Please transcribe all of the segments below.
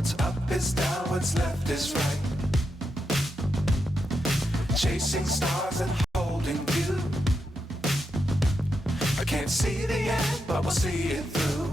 What's up is down, what's left is right. Chasing stars and holding you. I can't see the end, but we'll see it through.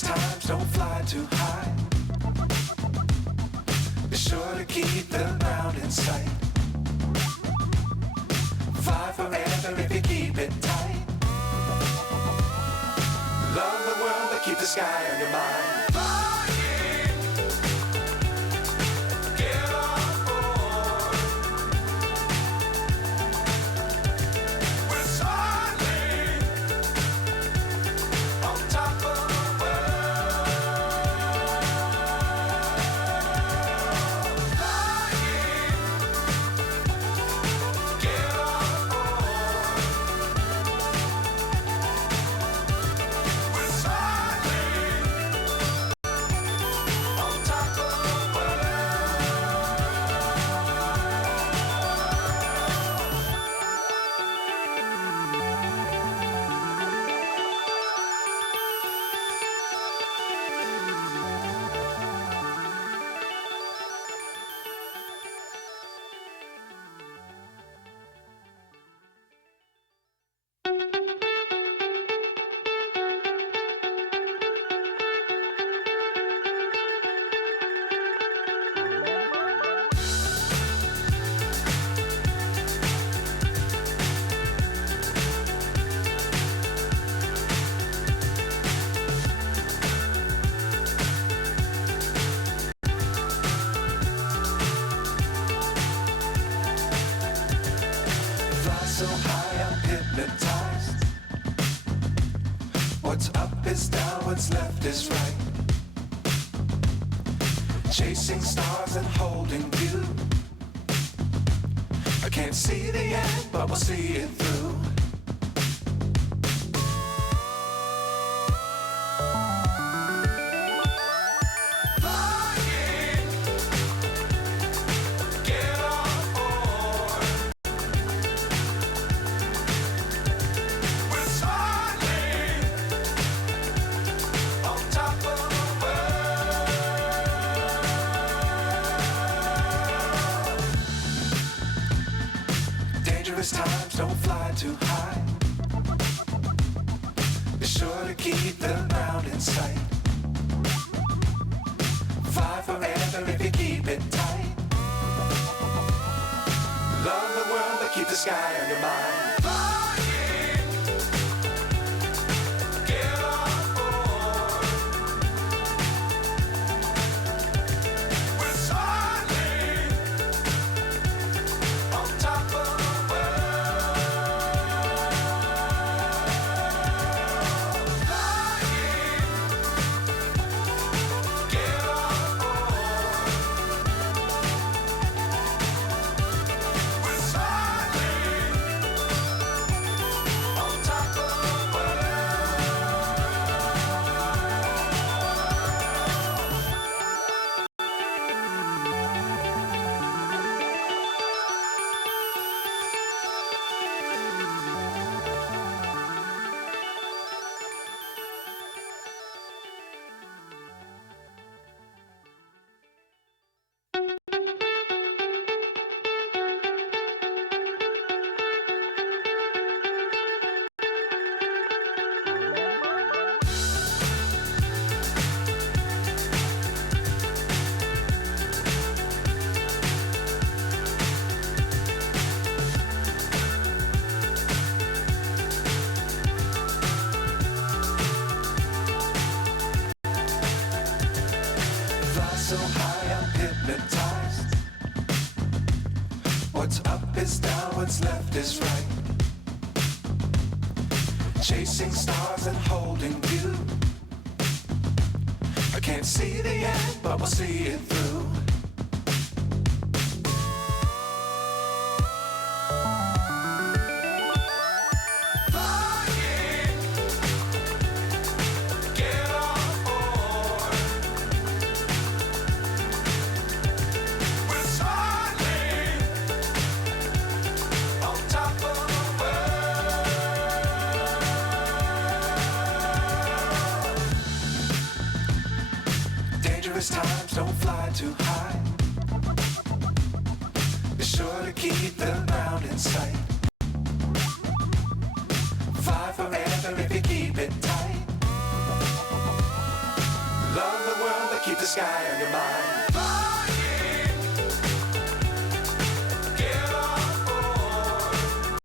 Times don't fly too high. Be sure to keep the ground in sight. Fly forever if you keep it tight. Love the world but keep the sky on your mind. So high I'm hypnotized. What's up is down, what's left is right. Chasing stars and holding you. I can't see the end, but we'll see it through. Times don't fly too high. Be sure to keep the ground in sight. Fly forever if you keep it tight. Love the world but keep the sky on your mind. So high I'm hypnotized. What's up is down, what's left is right. Chasing stars and holding you. I can't see the end, but we'll see it through. times, don't fly too high. Be sure to keep the ground in sight. Fly forever if you keep it tight. Love the world, but keep the sky